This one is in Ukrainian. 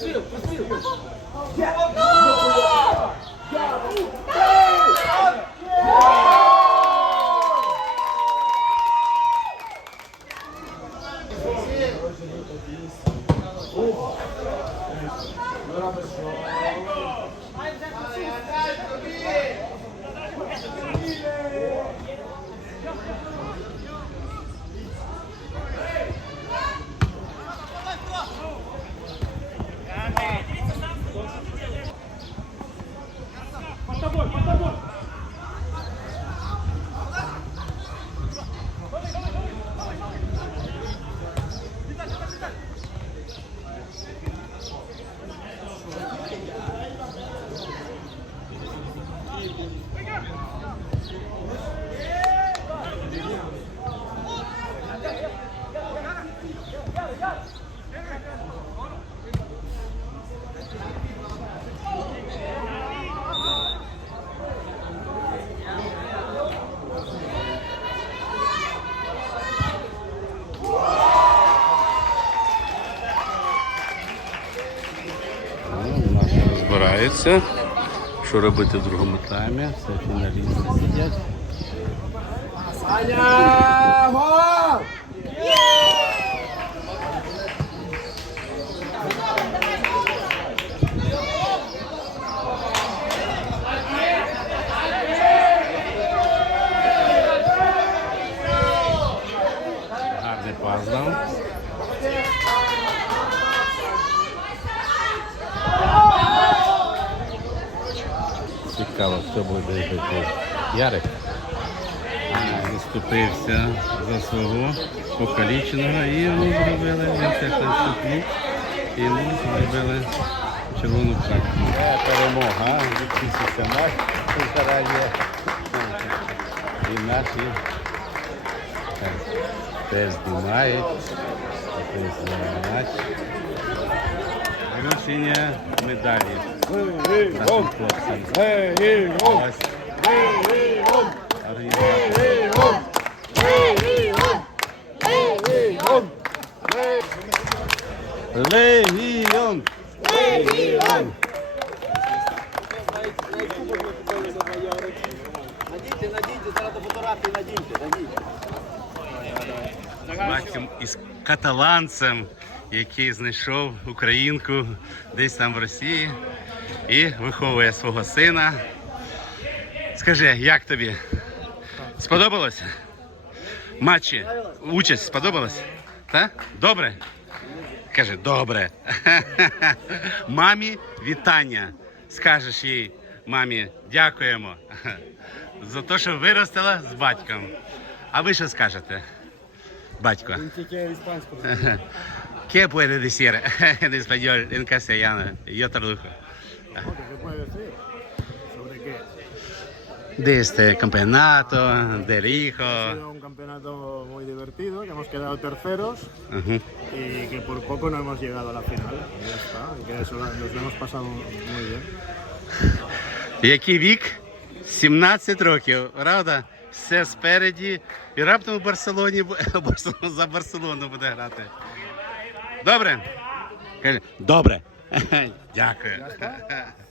这个不是这个不是 розбираються. Що робити в другому таймі? Це фіналісти сидять. Гарний пас дав. Цікаво, хто буде бити. Ярик заступився за свого покаліченого і йому зробили він. І йому зробили червону. Е, Перемога, відписується наш зарані. І наші теж знімають. Такий матч. Вручення медалі. Нашим хлопцям. Ось. Організатор. Легіон! Легіон! Надійте, надійте, зараз до фотографії надійте, надійте. Бачимо із каталанцем, Який знайшов українку десь там в Росії і виховує свого сина. Скажи, як тобі? Сподобалося? Матчі? Участь сподобалась? Так? Добре? Каже, добре. Мамі вітання. Скажеш їй, мамі, дякуємо за те, що виростила з батьком. А ви що скажете? Батько. ¿Qué puede decir en español, en castellano? Yo traduzco. ¿Qué puede decir? ¿Sobre qué? De este campeonato, del Ha hijo. sido un campeonato muy divertido, que hemos quedado terceros Ujú. y que por poco no hemos llegado a la final. Y ya está, y que eso lo- nos lo hemos pasado muy bien. Який вік? 17 років, правда? Все спереді. І раптом у Барселоні бу- Барселона- за Барселону буде грати. Добре? Добре. Дякую.